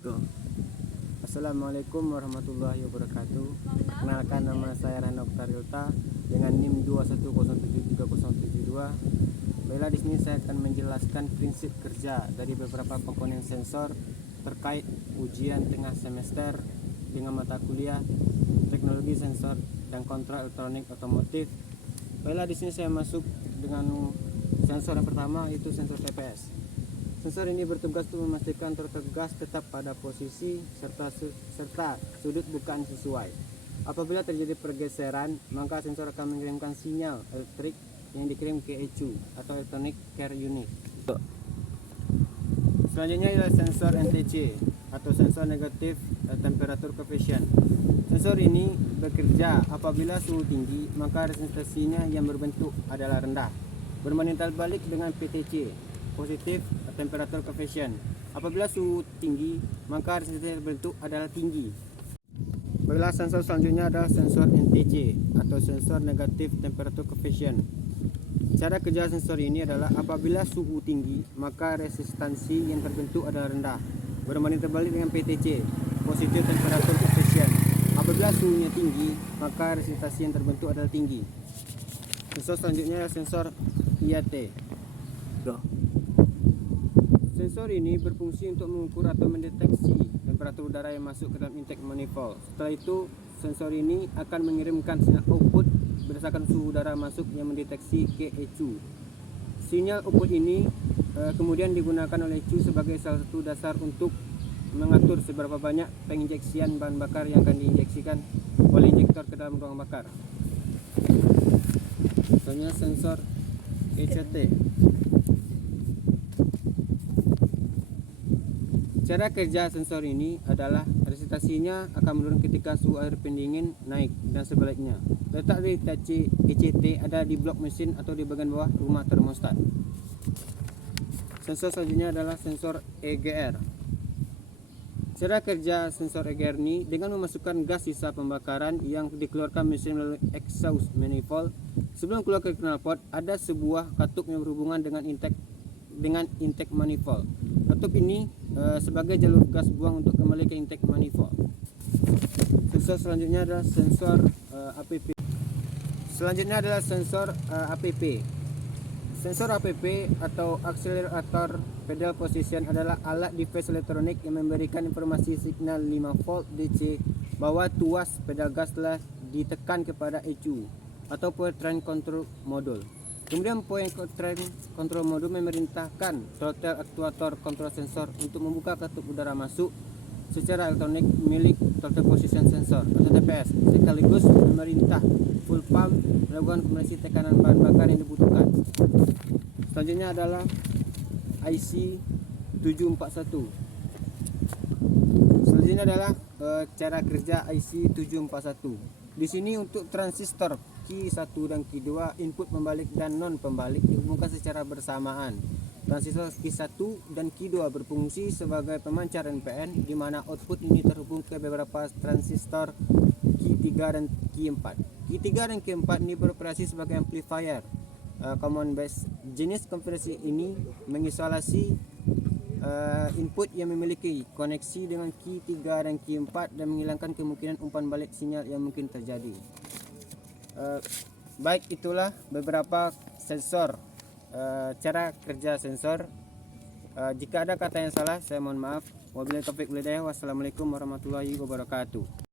Go. Assalamualaikum warahmatullahi wabarakatuh. Kenalkan, nama saya Rano Oktarilta dengan NIM 210737072. Baiklah, di sini saya akan menjelaskan prinsip kerja dari beberapa komponen sensor terkait ujian tengah semester dengan mata kuliah teknologi sensor dan kontrol elektronik otomotif. Baiklah, di sini saya masuk dengan sensor yang pertama, yaitu sensor TPS. Sensor ini bertugas untuk memastikan tertegas tetap pada posisi serta sudut bukaan sesuai. Apabila terjadi pergeseran, maka sensor akan mengirimkan sinyal elektrik yang dikirim ke ECU atau Electronic Care Unit. Selanjutnya adalah sensor NTC atau sensor negatif temperature coefficient. Sensor ini bekerja apabila suhu tinggi, maka resistasinya yang berbentuk adalah rendah. Berbanding terbalik dengan PTC, positif temperature coefficient. Apabila suhu tinggi, maka resistasi terbentuk adalah tinggi. Baiklah, sensor selanjutnya adalah sensor NTC atau sensor negatif temperature coefficient. Cara kerja sensor ini adalah apabila suhu tinggi, maka resistansi yang terbentuk adalah rendah. Berbanding terbalik dengan PTC, positif temperature coefficient. Apabila suhunya tinggi, maka resistansi yang terbentuk adalah tinggi. Sensor selanjutnya adalah sensor IAT. Go. Sensor ini berfungsi untuk mengukur atau mendeteksi temperatur udara yang masuk ke dalam intake manifold. Setelah itu, sensor ini akan mengirimkan sinyal output berdasarkan suhu udara masuk yang mendeteksi ke ECU. Sinyal output ini kemudian digunakan oleh ECU sebagai salah satu dasar untuk mengatur seberapa banyak penginjeksian bahan bakar yang akan diinjeksikan oleh injektor ke dalam ruang bakar. Misalnya sensor ECT. Cara kerja sensor ini adalah resistasinya akan menurun ketika suhu air pendingin naik dan sebaliknya. Letak deteksi ECT ada di blok mesin atau di bagian bawah rumah termostat. Sensor selanjutnya adalah sensor EGR. Cara kerja sensor EGR ini dengan memasukkan gas sisa pembakaran yang dikeluarkan mesin melalui exhaust manifold. Sebelum keluar ke knalpot, ada sebuah katup yang berhubungan dengan intake manifold. Katup ini sebagai jalur gas buang untuk kembali ke intake manifold. Sensor selanjutnya adalah sensor APP. Selanjutnya adalah sensor APP. Sensor APP atau Accelerator Pedal Position adalah alat device elektronik yang memberikan informasi signal 5 volt DC bahwa tuas pedal gas telah ditekan kepada ECU atau Powertrain Control Module. Kemudian Powertrain Control Module memerintahkan throttle aktuator kontrol sensor untuk membuka katup udara masuk secara elektronik milik Throttle Position Sensor atau TPS, sekaligus memerintah full pump melakukan kombinasi tekanan bahan bakar yang dibutuhkan. Selanjutnya adalah IC 741. Selanjutnya adalah cara kerja IC 741. Di sini untuk transistor Q1 dan Q2, input pembalik dan non pembalik dihubungkan secara bersamaan. Transistor Q1 dan Q2 berfungsi sebagai pemancar NPN, di mana output ini terhubung ke beberapa transistor Q3 dan Q4. Q3 dan Q4 ini beroperasi sebagai amplifier common base. Jenis konversi ini mengisolasi input yang memiliki koneksi dengan Q3 dan Q4 dan menghilangkan kemungkinan umpan balik sinyal yang mungkin terjadi. Baik, itulah beberapa sensor, cara kerja sensor. Jika ada kata yang salah, saya mohon maaf. Wabillahi taufiq wal hidayah. Wassalamualaikum warahmatullahi wabarakatuh.